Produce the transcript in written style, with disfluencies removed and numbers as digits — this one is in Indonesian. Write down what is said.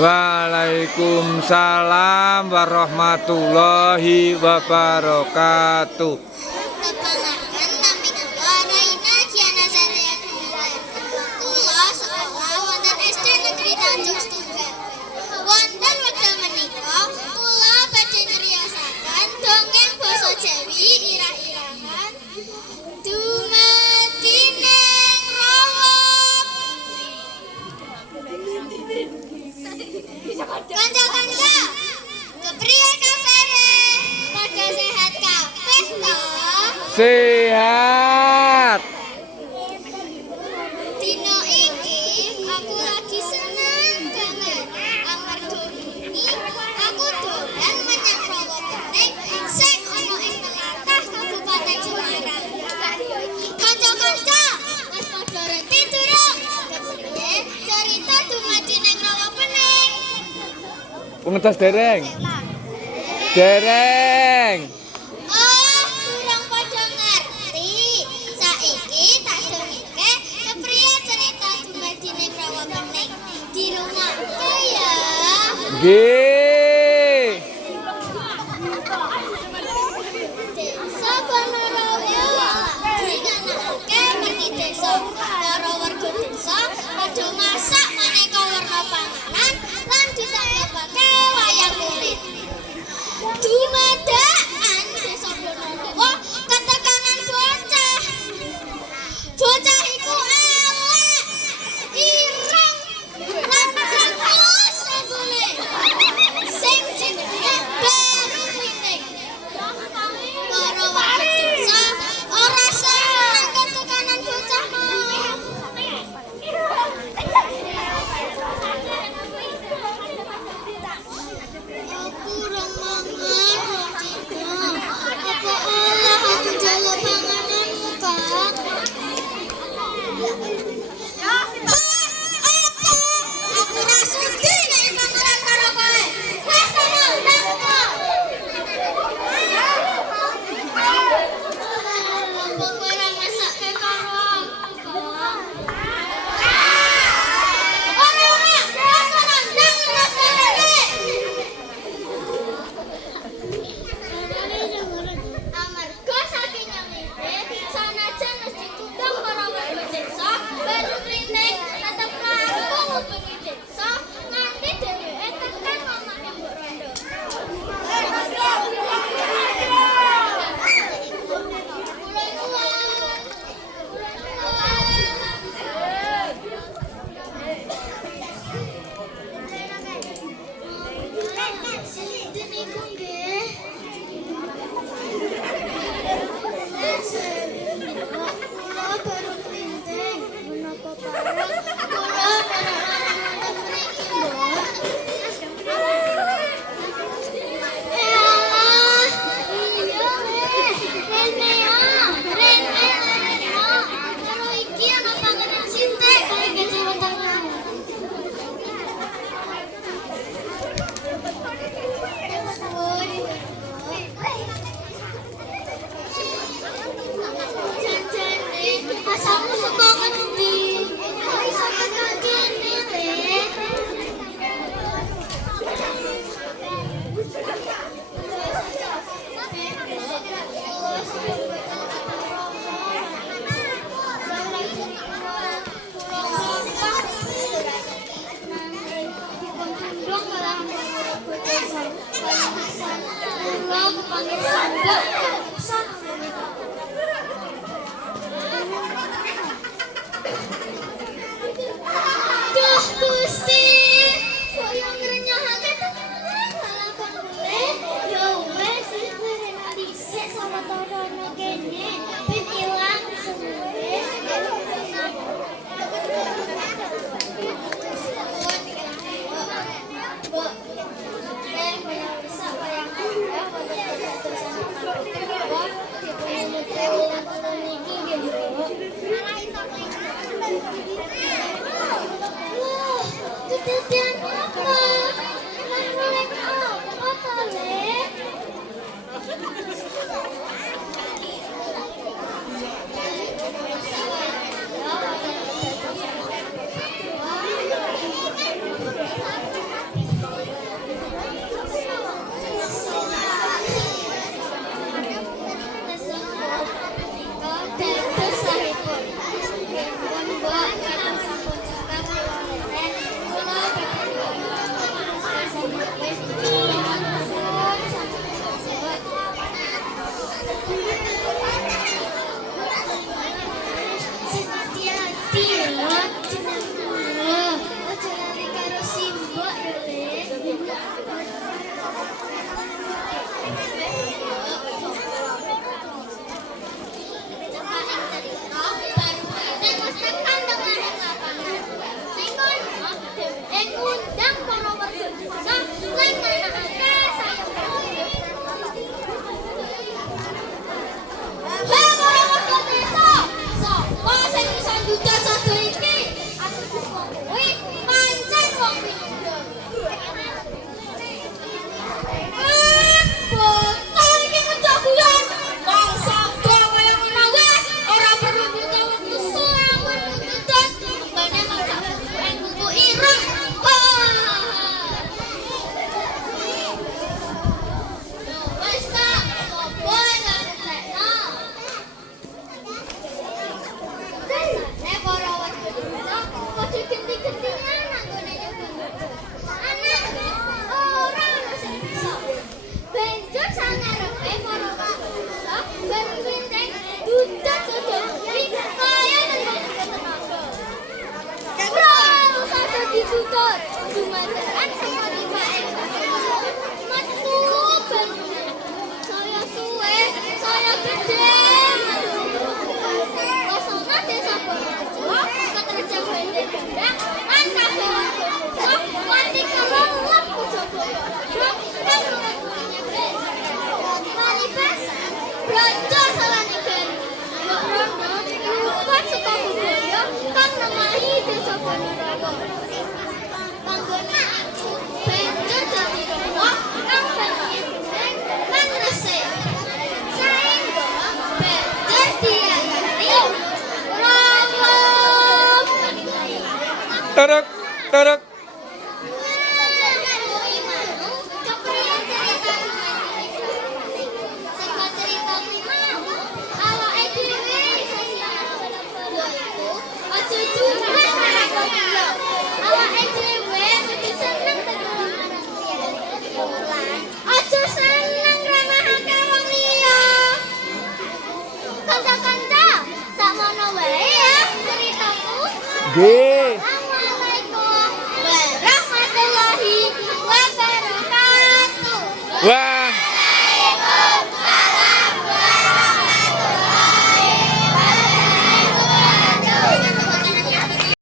Waalaikumsalam warahmatullahi wabarakatuh. Kepangakan nami kula Raina Diana Zaria Gumilar. Kula sekolah wonten SD Negeri Tanjung Setunggal. Wonten wekdal menika kula badhe nyriyosaken dongeng basa Jawi irah-irahan dumadi ning rawa. Kanca-kanca, kepriye kabare? Padha sehat kabeh to? Sehat. Dino iki aku lagi seneng banget. Amarga wingi aku dolan menyang rawa bening sing ana ing tlatah Kabupaten Semarang. Kanca-kanca, wis padha reti durung? Kepriye cerita dumadi ning rawa bening? Pengetas dereng. Dereng. Oh, kurang padha ngerti. Saiki tak dongengke kepriye cerita dumadi ning rawa bening. Dirungokke ya. Nggih. Desa Banarawa dinganakake perti desa. Para warga desa padha masak maneka warna panganan lan ditangkapake wayang kulit. Dumadakan desa Banarawa ketekanan bocah. Bocah iku elek, ireng, lan bagus sebule. Sing jenenge Baru Klinting. Para warga desa ora seneng ketekanan bocah mau. Aku remangan rotiku. Apa olah aku jaluk pangananmu, Kang? Aku ra sudi nek panganan karo kowe. Wes sono, nang kono. Apa kowe ra masakke karo aku, Kang? Ora, wes sono, nang kono. Amarga saking nyamite sanajan wis ditundang para warga desa, Baru Klinting tetep rampung ngubengi desa nganti dheweke tekan omahe Mbok Rondo. Kula nuwun. Sinten niku nggih? Kula Baru Klinting. Menapa pareng kula bareng wonten mriki, Mbok? Iya, Rene ya. Rene. Karo iki ana panganan sintek kaya kecil wonten kono. Janjane asalmu saka ngendi? Kok iso tekan kene, Rek? Duh, Gusti, kok yang ngrenyahake tenan lalakon kowe? Ya wes, kowe rek dhisik sawetara kene, ben ilang suwe. Mbok, nek kaya bisa kaya Anda, kaya dados sama Mbok, dipun niki nggih, Mbok. Panggone aku banjur dadi wong kang banyak lan resik. Saéngga banjur diarani rawuh. Teruk, teruk. Nggih. Assalamualaikum warahmatullahi wabarakatuh. Wah.